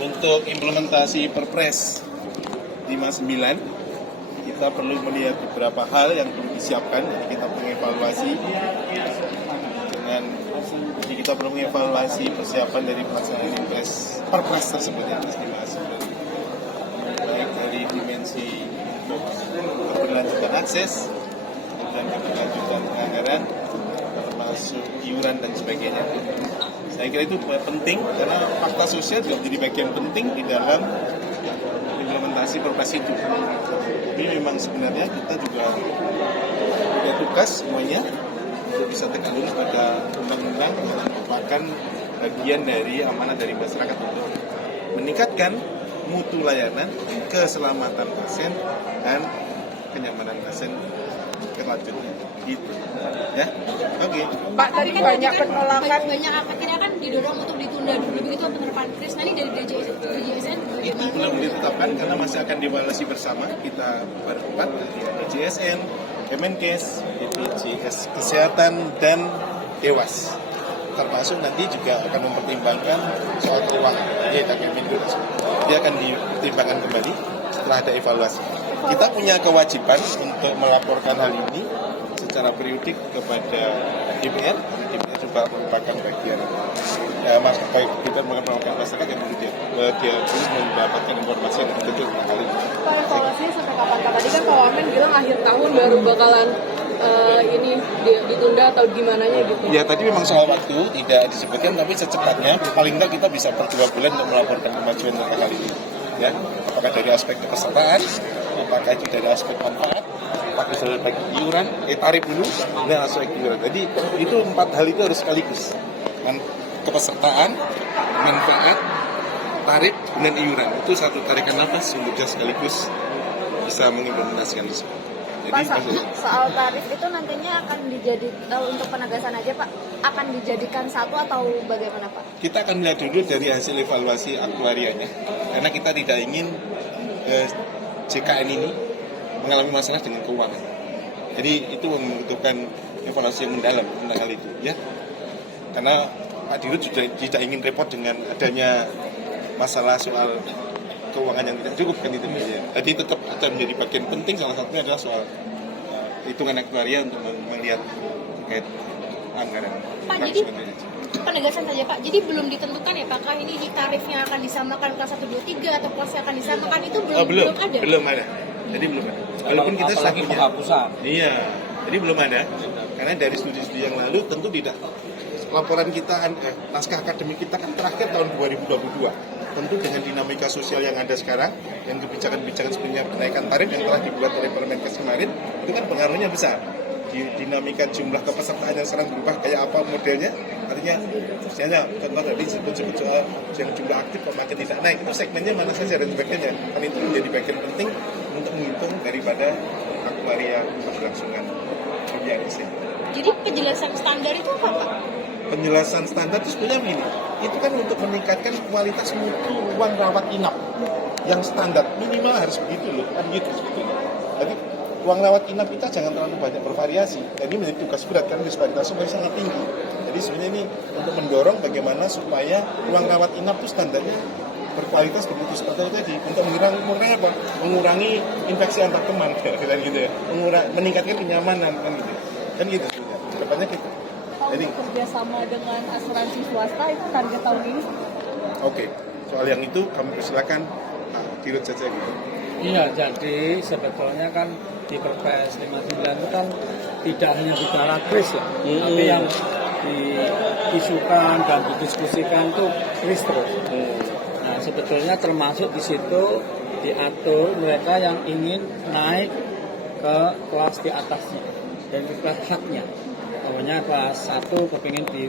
Untuk implementasi Perpres 59, kita perlu melihat beberapa hal yang perlu disiapkan. Kita mengevaluasi jadi kita perlu mengevaluasi persiapan dari pelaksanaan Perpres tersebut yang harus dibahas. Baik dari dimensi keberlanjutan akses dan keberlanjutan anggaran, termasuk iuran dan sebagainya. Saya kira itu penting karena fakta sosial juga menjadi bagian penting di dalam implementasi Perpres itu. Tapi memang sebenarnya kita juga punya tugas semuanya untuk bisa tegak lurus pada undang-undang yang merupakan bagian dari amanah dari masyarakat untuk meningkatkan mutu layanan, keselamatan pasien, dan kenyamanan pasien berlanjutnya. Gitu. Ya, oke. Pak, tadi kan banyak penolakan. Banyak akhirnya kan didorong untuk ditunda dulu begitu penerapan Kris. Nah, ini dari DJSN Itu belum ditetapkan karena masih akan dievaluasi bersama. Kita berempat, DJSN, Kemenkes, BPJS Kesehatan, dan Dewas. Termasuk nanti juga akan mempertimbangkan soal keuangan. Dia akan dipertimbangkan kembali setelah ada evaluasi. Kita punya kewajiban untuk melaporkan hal ini secara periodik kepada DPR. DPR juga merupakan bagian kita melaporkan masyarakat yang perlu dia terus mendapatkan informasi yang betul hal ini. Pak, evaluasinya sampai kapan? Tadi kan Pak Wamen bilang akhir tahun baru bakalan ini ditunda atau gimana gitu. Ya tadi memang soal waktu tidak disebutkan, tapi secepatnya paling tidak kita bisa per 2 bulan untuk melaporkan kemajuan tentang hal ini. Ya, apakah dari aspek kepesertaan, apakah itu dari aspek manfaat, apakah dari aspek iuran, tarif dulu, dan aspek iuran. Jadi itu 4 hal itu harus sekaligus. Kepesertaan, manfaat, tarif, dan iuran. Itu satu tarikan nafas untuk dia sekaligus bisa mengimplementasikan itu. Pak, soal tarif itu nantinya akan dijadikan untuk penegasan aja Pak, akan dijadikan satu atau bagaimana Pak? Kita akan melihat dulu dari hasil evaluasi aktuarianya, karena kita tidak ingin JKN ini mengalami masalah dengan keuangan. Jadi itu membutuhkan evaluasi yang mendalam tentang hal itu, ya. Karena Pak Dirut juga tidak ingin repot dengan adanya masalah soal keuangan yang tidak cukup kan itu ya. Jadi tetap akan menjadi bagian penting, salah satunya adalah soal hitungan aktuaria untuk melihat terkait anggaran. Pak, jadi penegasan saja Pak, jadi belum ditentukan ya apakah ini tarifnya akan disamakan kelas 1, 2, 3 atau kelasnya akan disamakan itu belum ada? Belum ada. Jadi belum ada. Walaupun kita sudah punya penghapusan. Iya, jadi belum ada. Karena dari studi-studi yang lalu tentu tidak. Laporan kita, naskah akademik kita kan terakhir tahun 2022. Tentu dengan dinamika sosial yang ada sekarang, dan kebijakan-kebijakan sebenarnya kenaikan tarif yang telah dibuat oleh Permenkes kemarin, itu kan pengaruhnya besar. Dinamika jumlah kepesertaan yang sekarang berubah kayak apa modelnya, artinya misalnya contoh tadi sebut-sebut soal yang jumlah aktif kok makin tidak naik, itu segmennya mana saja dan sebagainya. Kan itu menjadi bagian penting untuk menghitung daripada aktuaria keberlangsungan kebijakan ini. Jadi penjelasan standar itu apa Pak? Penjelasan standar itu sebenarnya begini, itu kan untuk meningkatkan kualitas mutu ruang rawat inap yang standar minimal harus begitu loh, kan gitu sebetulnya. Jadi ruang rawat inap kita jangan terlalu banyak bervariasi. Jadi menjadi tugas berat karena disparitasnya masih sangat tinggi. Jadi sebenarnya ini untuk mendorong bagaimana supaya ruang rawat inap itu standarnya berkualitas begitu seperti itu tadi, untuk mengurangi infeksi antar teman gitu ya, meningkatkan kenyamanan kan gitu. Kan gitu sebenarnya. Depannya gitu. Jadi kerjasama dengan asuransi swasta itu target tahun ini? Oke, soal yang itu kami persilakan Dirut saja gitu. Iya, jadi sebetulnya kan di Perpres 59 itu kan tidak hanya bicara Kris ya, tapi yang diisukan dan didiskusikan itu Kris terus. Nah, sebetulnya termasuk di situ diatur mereka yang ingin naik ke kelas di atasnya dan ke kelas haknya. Namanya kelas 1 kepingin di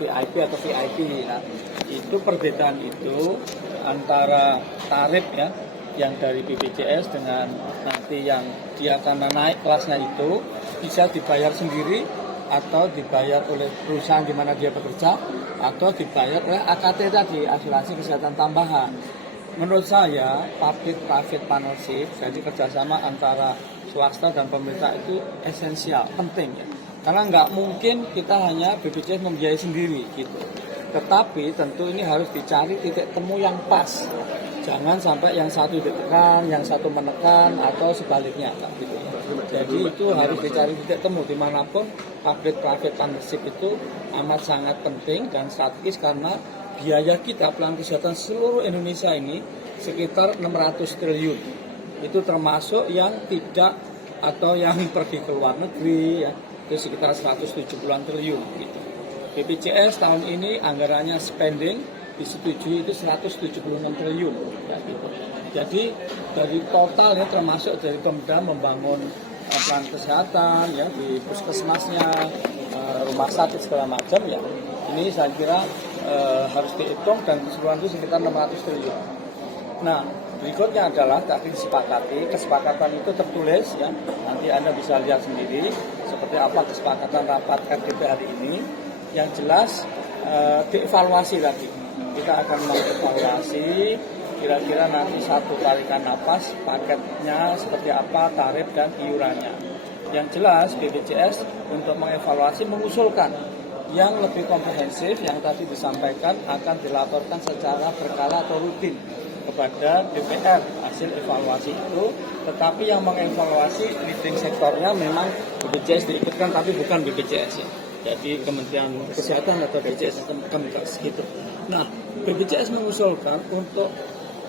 VIP atau VIP. Nah, itu perbedaan itu antara tarif ya yang dari BPJS dengan nanti yang dia karena naik kelasnya itu bisa dibayar sendiri atau dibayar oleh perusahaan di mana dia bekerja atau dibayar oleh AKT tadi, asuransi kesehatan tambahan. Menurut saya public-private partnership, jadi kerjasama antara swasta dan pemerintah itu esensial, penting ya. Karena nggak mungkin kita hanya BPJS membiayai sendiri gitu. Tetapi tentu ini harus dicari titik temu yang pas. Jangan sampai yang satu ditekan, yang satu menekan, atau sebaliknya. Gitu. Jadi itu harus dicari titik temu dimanapun. Public-private partnership itu amat sangat penting dan strategis karena biaya kita pelayanan kesehatan seluruh Indonesia ini sekitar 600 triliun. Itu termasuk yang tidak atau yang pergi ke luar negeri, ya, itu sekitar 170-an triliun. Gitu. BPJS tahun ini anggarannya spending disetujui itu 176 triliun. Ya, gitu. Jadi dari totalnya termasuk dari pemerintah membangun plan kesehatan, ya, di puskesmasnya, rumah sakit segala macam, ya. Ini saya kira harus dihitung dan keseluruhan itu sekitar 600 triliun. Nah, berikutnya adalah tadi disepakati, kesepakatan itu tertulis, ya. Nanti Anda bisa lihat sendiri seperti apa kesepakatan rapat RDP hari ini. Yang jelas dievaluasi lagi. Kita akan mengevaluasi kira-kira nanti satu tarikan napas paketnya seperti apa, tarif dan iurannya. Yang jelas BPJS untuk mengevaluasi mengusulkan yang lebih komprehensif yang tadi disampaikan akan dilaporkan secara berkala atau rutin kepada DPR hasil evaluasi itu, tetapi yang mengevaluasi leading sektornya memang BPJS diikutkan tapi bukan BPJS, ya. Jadi Kementerian Kesehatan atau BPJS Kemenkes gitu. Nah, BPJS mengusulkan untuk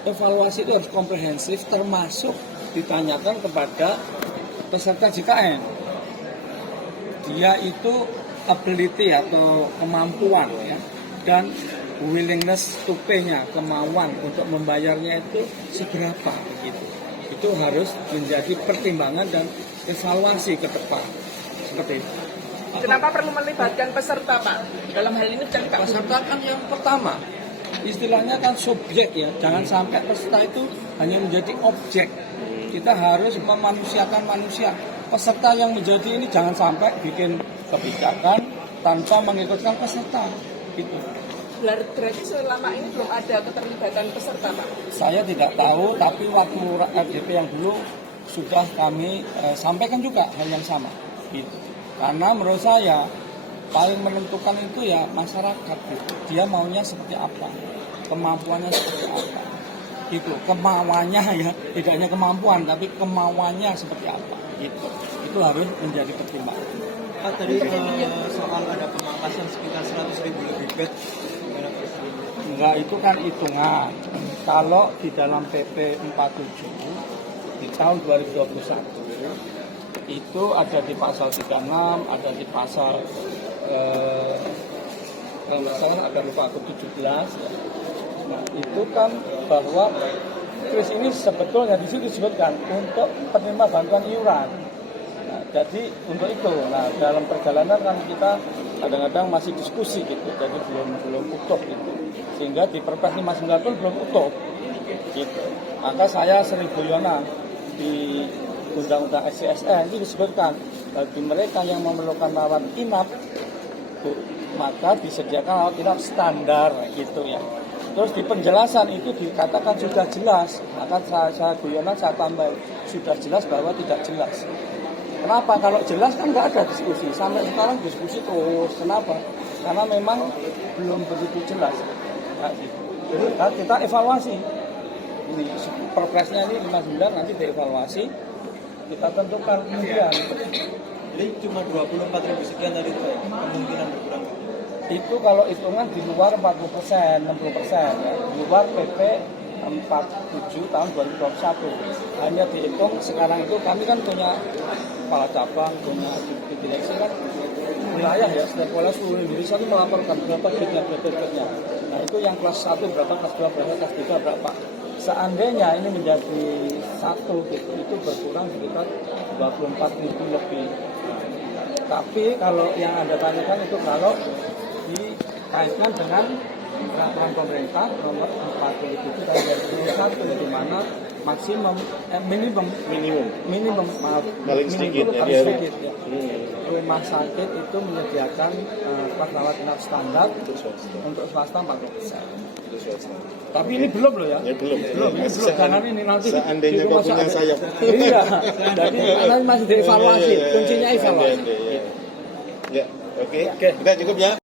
evaluasi itu harus komprehensif, termasuk ditanyakan kepada peserta JKN. Dia itu ability atau kemampuan, ya, dan willingness to pay-nya, kemauan untuk membayarnya itu seberapa gitu. Itu harus menjadi pertimbangan dan evaluasi ke depan. Seperti itu. Kenapa perlu melibatkan peserta, Pak? Dalam hal ini kan Peserta kan yang pertama, istilahnya kan subjek, ya. Jangan sampai peserta itu hanya menjadi objek. Kita harus memanusiakan manusia. Peserta yang menjadi ini jangan sampai bikin kebijakan tanpa mengikutkan peserta. Gitu. berarti selama ini belum ada keterlibatan peserta, Pak? Saya tidak tahu, tapi waktu RDP yang dulu sudah kami sampaikan juga hal yang sama. Gitu. Karena menurut saya paling menentukan itu ya masyarakat, gitu. Dia maunya seperti apa, kemampuannya seperti apa, gitu. Kemauannya, ya, tidak hanya kemampuan tapi kemauannya seperti apa, gitu. Itu harus menjadi pertimbangan. Pak, tadi soal ada pemangkasan sekitar 100.000 lebih bed, gimana Pak? Enggak, itu kan hitungan. Kalau di dalam PP 47 di tahun 2021 itu ada di pasal 36, ada di pasal kalau nggak salah ada lupa aku 17, ya. Nah, itu kan bahwa kris ini sebetulnya di situ disebutkan untuk penerima bantuan iuran. Nah, jadi untuk itu, nah dalam perjalanan kan kita kadang-kadang masih diskusi gitu, jadi belum utuh gitu, sehingga di Perpres 59 pun belum utuh gitu. Maka saya sering guyonan di Undang-Undang SCSN itu disebutkan bagi mereka yang memerlukan rawat inap, maka disediakan rawat inap standar gitu, ya. Terus di penjelasan itu dikatakan sudah jelas, maka saya guyonan saya tambah sudah jelas bahwa tidak jelas. Kenapa? Kalau jelas kan nggak ada diskusi. Sampai sekarang diskusi terus. Kenapa? Karena memang belum begitu jelas. Nah, gitu. Nah, kita evaluasi. Ini perpresnya ini 59 nanti dievaluasi. Kita tentukan kemudian. Jadi cuma 24.000 sekian tadi itu Pak, kemungkinan berkurang. Itu kalau hitungan di luar 40%, 60%, ya. Di luar PP 47 tahun 2021. Hanya dihitung sekarang itu kami kan punya kepala cabang, punya direksi kan wilayah, ya, setiap wilayah seluruh Indonesia itu melaporkan berapa bednya. Nah itu yang kelas 1 berapa, kelas 2 berapa, kelas 3 berapa. Seandainya ini menjadi satu gitu, itu berkurang sekitar 24.000 lebih. Tapi kalau yang Anda tanyakan itu kalau dikaitkan dengan peraturan pemerintah nomor 40 itu tahun 2021, di mana maksimum minimum paling sedikit, paling ya, sedikit, ya. Rumah sakit itu menyediakan rawat inap standar untuk swasta 40%. Tapi ini belum loh, ya. Belum. Ini belum. Jangan ini nanti Seandainya di rumah kau punya sakit. sayap. Iya. Jadi nanti masih dievaluasi. Kuncinya evaluasi. Ya, oke. Udah cukup, ya.